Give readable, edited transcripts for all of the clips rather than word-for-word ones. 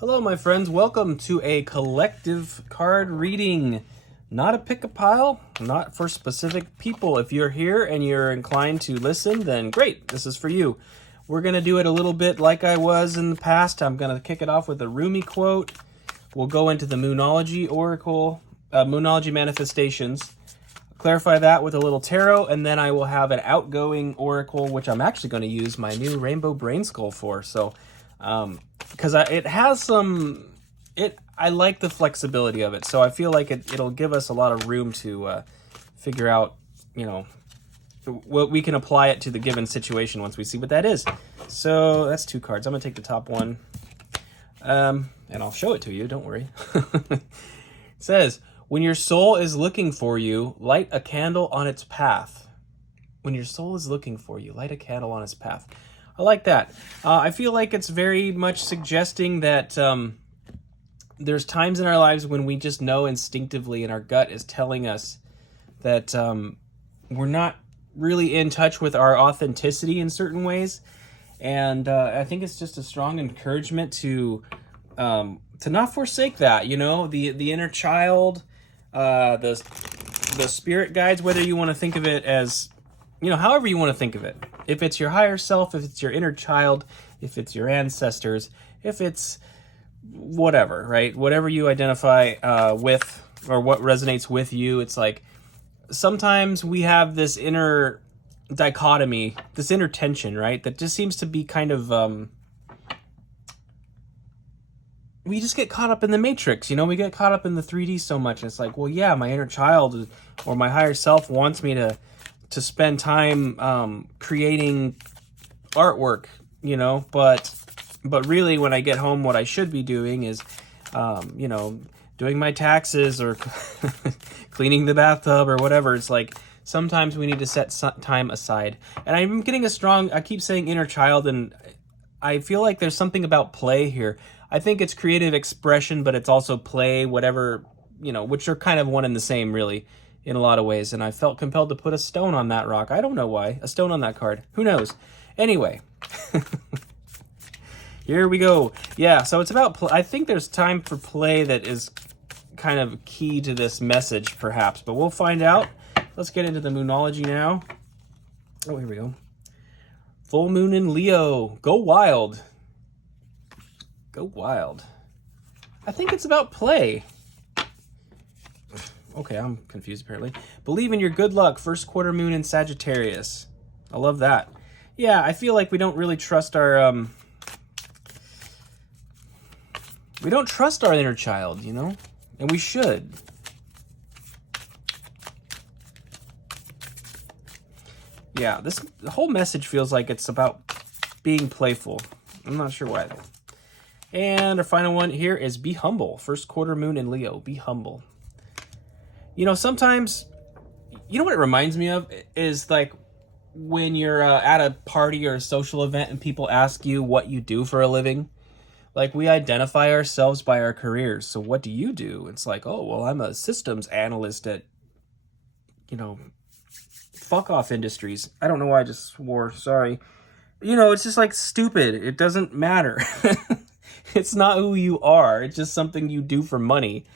Hello, my friends. Welcome to a collective card reading. Not a pick-a-pile, not for specific people. If you're here and you're inclined to listen, then great, this is for you. We're going to do it a little bit like I was in the past. I'm going to kick it off with a Rumi quote. We'll go into the Moonology Oracle, Moonology Manifestations, clarify that with a little tarot, and then I will have an outgoing oracle, which I'm actually going to use my new Rainbow Brain Skull for. So, because it has some, I like the flexibility of it. So I feel like it'll give us a lot of room to figure out, what we can apply it to the given situation once we see what that is. So that's two cards. I'm going to take the top one, and I'll show it to you. Don't worry. It says, when your soul is looking for you, light a candle on its path. When your soul is looking for you, light a candle on its path. I like that. I feel like it's very much suggesting that there's times in our lives when we just know instinctively, and our gut is telling us that we're not really in touch with our authenticity in certain ways. And I think it's just a strong encouragement to not forsake that, the inner child, the spirit guides, whether you want to think of it as, however you want to think of it. If it's your higher self, if it's your inner child, if it's your ancestors, if it's whatever, right? Whatever you identify with, or what resonates with you, it's like sometimes we have this inner dichotomy, this inner tension, right? That just seems to be kind of, we just get caught up in the matrix, we get caught up in the 3D so much. It's like, well, yeah, my inner child or my higher self wants me to spend time creating artwork, but really when I get home, what I should be doing is, doing my taxes or cleaning the bathtub or whatever. It's like sometimes we need to set time aside. And I'm getting I keep saying inner child, and I feel like there's something about play here. I think it's creative expression, but it's also play, whatever, which are kind of one and the same, really, in a lot of ways. And I felt compelled to put a stone on that rock. I don't know why. A stone on that card. Who knows? Anyway. Here we go. Yeah, so it's about I think there's time for play that is kind of key to this message, perhaps. But we'll find out. Let's get into the Moonology now. Oh, here we go. Full moon in Leo. Go wild. Go wild. I think it's about play. Okay, I'm confused apparently. Believe in your good luck. First quarter moon in Sagittarius. I love that. Yeah, I feel like we don't really trust our we don't trust our inner child, and we should. Yeah, the whole message feels like it's about being playful. I'm not sure why though. And our final one here is be humble. First quarter moon in Leo. Be humble. Sometimes, what it reminds me of is like when you're at a party or a social event and people ask you what you do for a living. Like, we identify ourselves by our careers. So what do you do? It's like, oh, well, I'm a systems analyst at, fuck off industries. I don't know why I just swore. Sorry. It's just like stupid. It doesn't matter. It's not who you are. It's just something you do for money.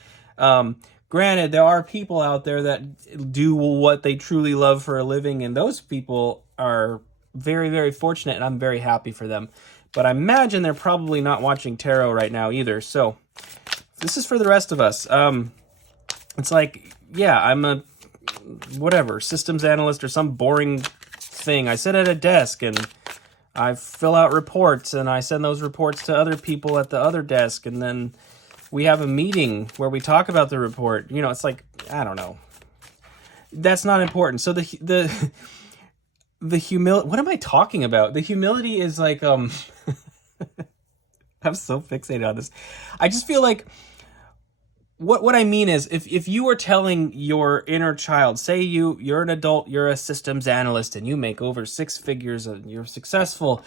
Granted, there are people out there that do what they truly love for a living, and those people are very, very fortunate, and I'm very happy for them. But I imagine they're probably not watching tarot right now either. So this is for the rest of us. It's like, yeah, I'm a whatever, systems analyst or some boring thing. I sit at a desk and I fill out reports and I send those reports to other people at the other desk. And then we have a meeting where we talk about the report. It's like, I don't know. That's not important. So the humility, what am I talking about? The humility is like, I'm so fixated on this. I just feel like what I mean is if you were telling your inner child, say you're an adult, you're a systems analyst and you make over six figures and you're successful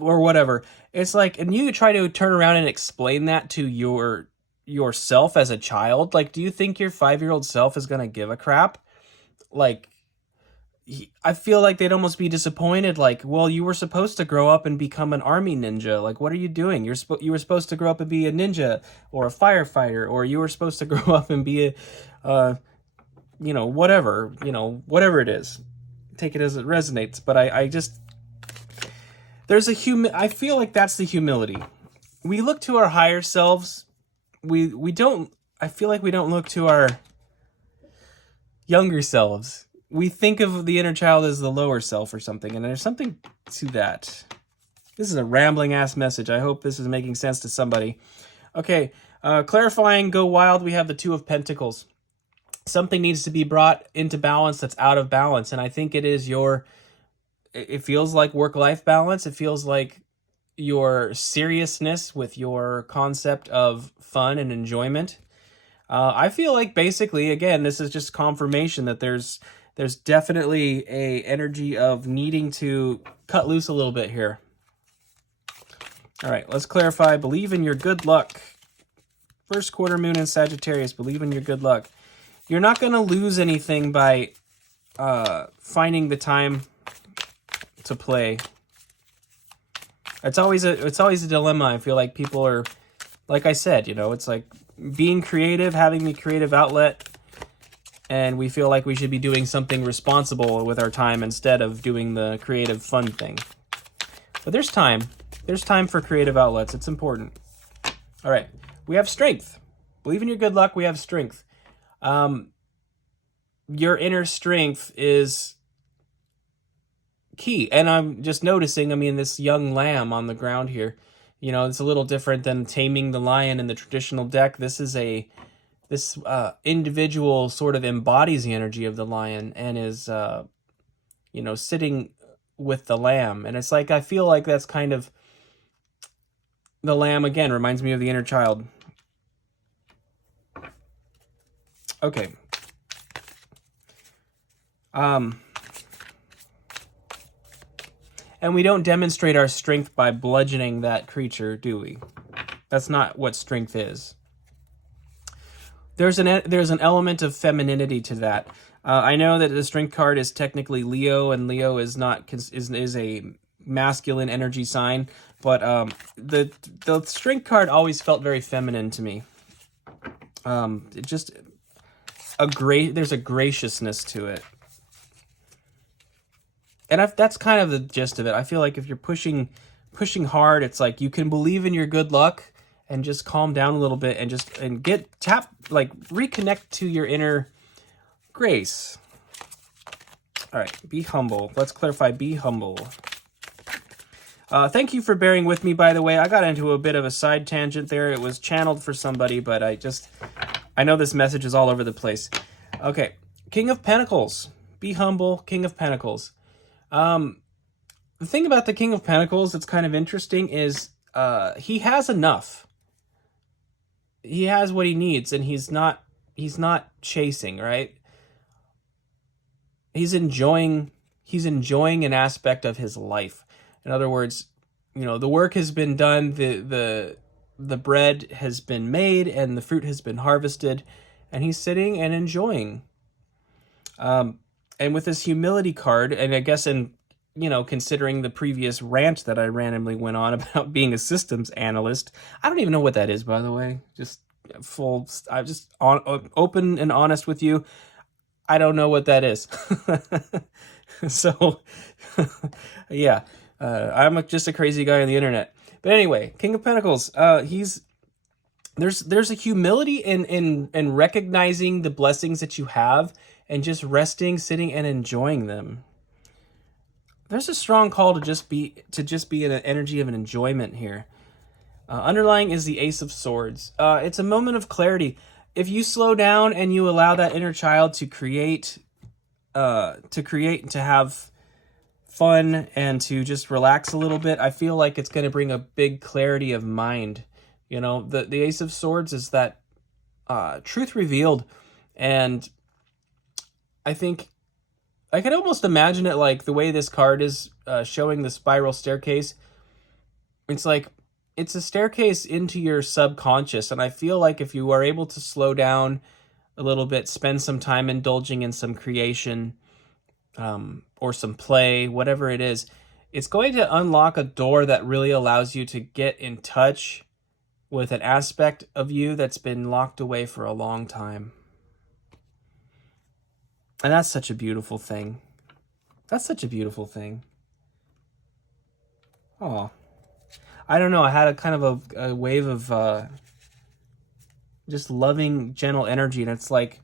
or whatever, it's like, and you try to turn around and explain that to yourself as a child, like, do you think your 5-year-old self is going to give a crap? Like, I feel like they'd almost be disappointed. Like, well, you were supposed to grow up and become an army ninja. Like, what are you doing? You were supposed to grow up and be a ninja or a firefighter, or you were supposed to grow up and be a, whatever it is. Take it as it resonates. But I just, I feel like that's the humility. We look to our higher selves. We don't. I feel like we don't look to our younger selves. We think of the inner child as the lower self or something, and there's something to that. This is a rambling ass message. I hope this is making sense to somebody. Okay, clarifying, go wild. We have the Two of Pentacles. Something needs to be brought into balance that's out of balance, and I think it is it feels like work-life balance. It feels like your seriousness with your concept of fun and enjoyment. I feel like basically, again, this is just confirmation that there's definitely a energy of needing to cut loose a little bit here. All right, let's clarify. Believe in your good luck. First quarter moon in Sagittarius. Believe in your good luck. You're not going to lose anything by finding the time to play. It's always a dilemma. I feel like people are, like I said, it's like being creative, having the creative outlet, and we feel like we should be doing something responsible with our time instead of doing the creative fun thing. But there's time. There's time for creative outlets. It's important. All right. We have strength. Believe in your good luck. We have strength. Your inner strength is key. And I'm just noticing, this young lamb on the ground here, it's a little different than taming the lion in the traditional deck. This individual sort of embodies the energy of the lion and is, sitting with the lamb. And it's like, I feel like that's kind of, the lamb, again, reminds me of the inner child. Okay. And we don't demonstrate our strength by bludgeoning that creature, do we? That's not what strength is. There's an element of femininity to that. I know that the strength card is technically Leo, and Leo is a masculine energy sign, but the strength card always felt very feminine to me. It just there's a graciousness to it. And that's kind of the gist of it. I feel like if you're pushing hard, it's like you can believe in your good luck and just calm down a little bit and reconnect to your inner grace. All right, be humble. Let's clarify, be humble. Thank you for bearing with me, by the way. I got into a bit of a side tangent there. It was channeled for somebody, but I know this message is all over the place. Okay, King of Pentacles. Be humble, King of Pentacles. The thing about the King of Pentacles that's kind of interesting is he has enough. He has what he needs, and he's not chasing, right? He's enjoying an aspect of his life. In other words, the work has been done, the bread has been made, and the fruit has been harvested, and he's sitting and enjoying. And with this humility card, and I guess considering the previous rant that I randomly went on about being a systems analyst, I don't even know what that is, by the way. I'm just open and honest with you. I don't know what that is. So, yeah, I'm just a crazy guy on the internet. But anyway, King of Pentacles, there's a humility in recognizing the blessings that you have and just resting, sitting, and enjoying them. There's a strong call to just be in an energy of an enjoyment here. Underlying is the Ace of Swords. It's a moment of clarity. If you slow down and you allow that inner child to create and to have fun and to just relax a little bit, I feel like it's going to bring a big clarity of mind. The Ace of Swords is that truth revealed, and I think I can almost imagine it like the way this card is showing the spiral staircase. It's like it's a staircase into your subconscious, and I feel like if you are able to slow down a little bit, spend some time indulging in some creation, or some play, whatever it is, it's going to unlock a door that really allows you to get in touch with an aspect of you that's been locked away for a long time. And that's such a beautiful thing. That's such a beautiful thing. Oh, I don't know. I had a kind of a wave of just loving, gentle energy, and it's like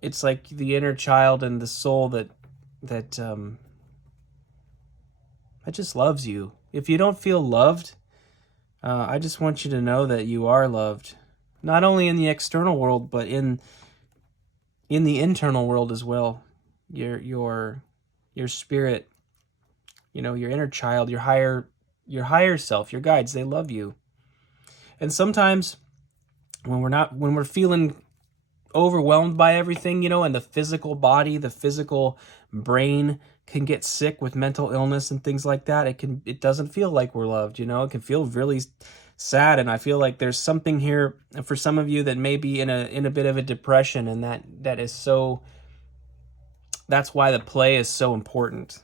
the inner child and the soul that just loves you. If you don't feel loved, I just want you to know that you are loved, not only in the external world, but in the internal world as well. Your spirit, your inner child, your higher self, your guides, they love you. And sometimes when we're feeling overwhelmed by everything, and the physical body, the physical brain can get sick with mental illness and things like that, it doesn't feel like we're loved, it can feel really sad. And I feel like there's something here for some of you that may be in a bit of a depression, and that's why the play is so important.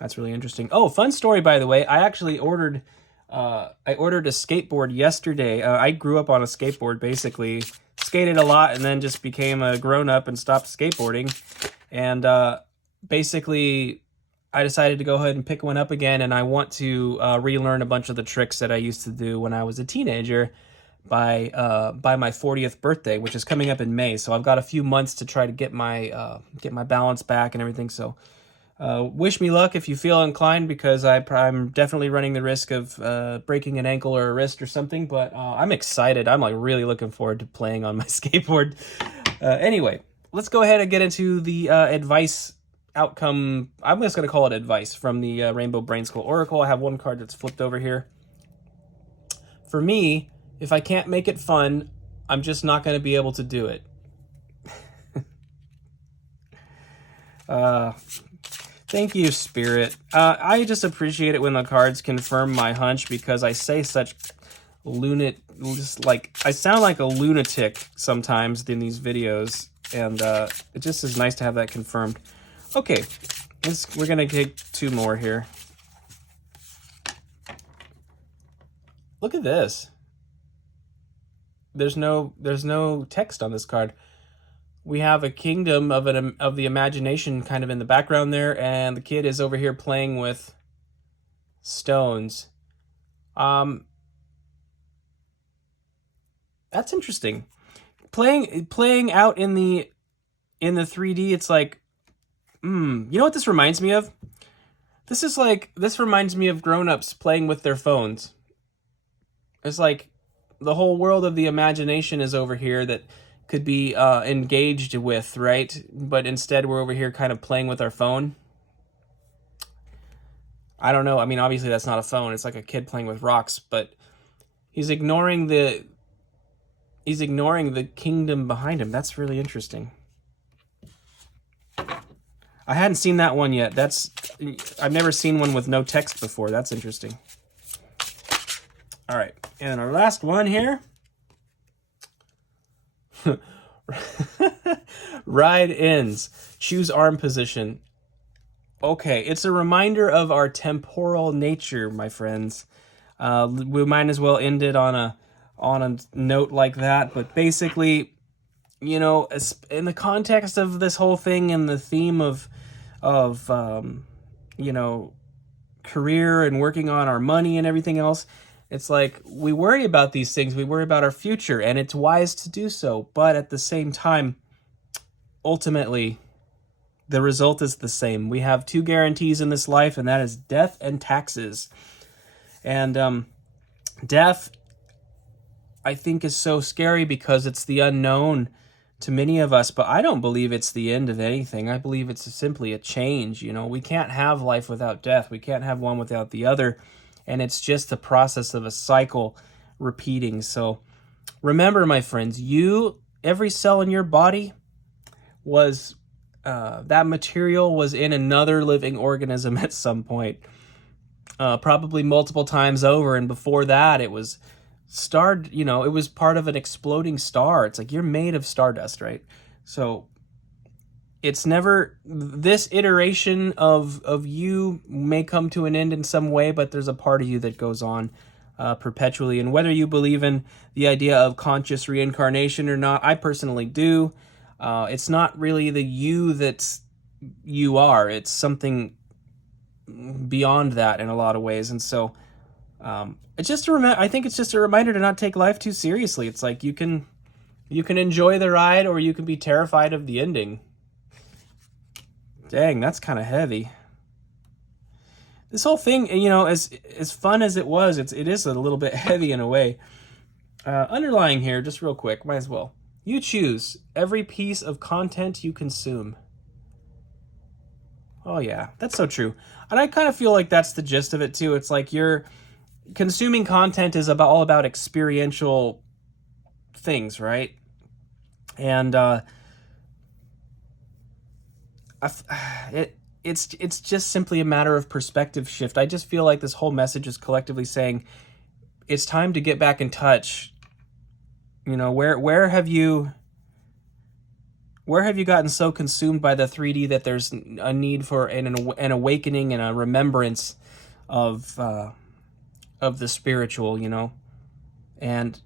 That's really interesting. Oh, fun story, by the way. I actually ordered a skateboard yesterday. I grew up on a skateboard, basically. Skated a lot and then just became a grown-up and stopped skateboarding. And basically, I decided to go ahead and pick one up again, and I want to relearn a bunch of the tricks that I used to do when I was a teenager by my 40th birthday, which is coming up in May. So I've got a few months to try to get my balance back and everything. So wish me luck if you feel inclined, because I'm definitely running the risk of breaking an ankle or a wrist or something. But I'm excited. I'm like really looking forward to playing on my skateboard. Anyway, let's go ahead and get into the advice outcome. I'm just going to call it advice from the Rainbow Brain School Oracle. I have one card that's flipped over here. For me, if I can't make it fun, I'm just not going to be able to do it. Thank you, Spirit. I just appreciate it when the cards confirm my hunch, because I say such I sound like a lunatic sometimes in these videos, and it just is nice to have that confirmed. Okay, we're gonna take two more here. Look at this. There's no text on this card. We have a kingdom of the imagination kind of in the background there, and the kid is over here playing with stones. That's interesting. Playing out in the 3D, it's like, you know what this reminds me of? This reminds me of grown-ups playing with their phones. It's like the whole world of the imagination is over here that could be engaged with, right? But instead we're over here kind of playing with our phone. I don't know. I mean, obviously that's not a phone. It's like a kid playing with rocks, but he's ignoring the kingdom behind him. That's really interesting. I hadn't seen that one yet. I've never seen one with no text before. That's interesting. All right, and our last one here. Ride ends. Choose arm position. Okay, it's a reminder of our temporal nature, my friends. We might as well end it on a note like that. But basically, in the context of this whole thing and the theme of career and working on our money and everything else, it's like we worry about these things. We worry about our future, and it's wise to do so. But at the same time, ultimately, the result is the same. We have two guarantees in this life, and that is death and taxes. And death, I think, is so scary because it's the unknown to many of us, but I don't believe it's the end of anything. I believe it's simply a change. We can't have life without death. We can't have one without the other. And it's just the process of a cycle repeating. So remember, my friends, every cell in your body was, that material was in another living organism at some point, probably multiple times over. And before that, it was it was part of an exploding star. It's like you're made of stardust, right? So it's never, this iteration of you may come to an end in some way, but there's a part of you that goes on perpetually. And whether you believe in the idea of conscious reincarnation or not, I personally do. It's not really the you that you are. It's something beyond that in a lot of ways. And so it's just I think it's just a reminder to not take life too seriously. It's like you can enjoy the ride, or you can be terrified of the ending. Dang, that's kind of heavy. This whole thing, you know, as fun as it was, it is a little bit heavy in a way. Underlying here, just real quick, might as well. You choose every piece of content you consume. Oh yeah, that's so true. And I kind of feel like that's the gist of it too. It's like you're consuming content is all about experiential things, right? And it's just simply a matter of perspective shift. I just feel like this whole message is collectively saying it's time to get back in touch. You know, where have you gotten so consumed by the 3D that there's a need for an awakening and a remembrance of the spiritual, you know? And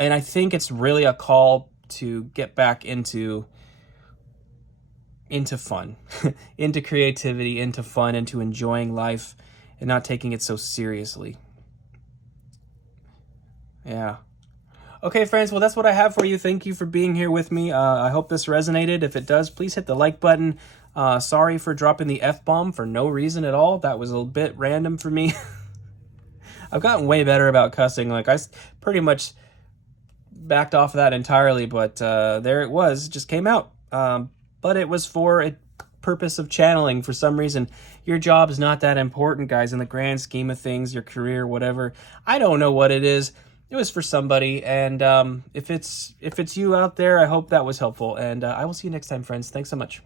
I think it's really a call to get back into fun, into creativity, into fun, into enjoying life and not taking it so seriously. Yeah. Okay, friends, well, that's what I have for you. Thank you for being here with me. I hope this resonated. If it does, please hit the like button. Sorry for dropping the F-bomb for no reason at all. That was a bit random for me. I've gotten way better about cussing. Like, I pretty much backed off of that entirely, but there it was. It just came out. But it was for a purpose of channeling. For some reason, your job is not that important, guys, in the grand scheme of things, your career, whatever. I don't know what it is. It was for somebody, and if it's you out there, I hope that was helpful, and I will see you next time, friends. Thanks so much.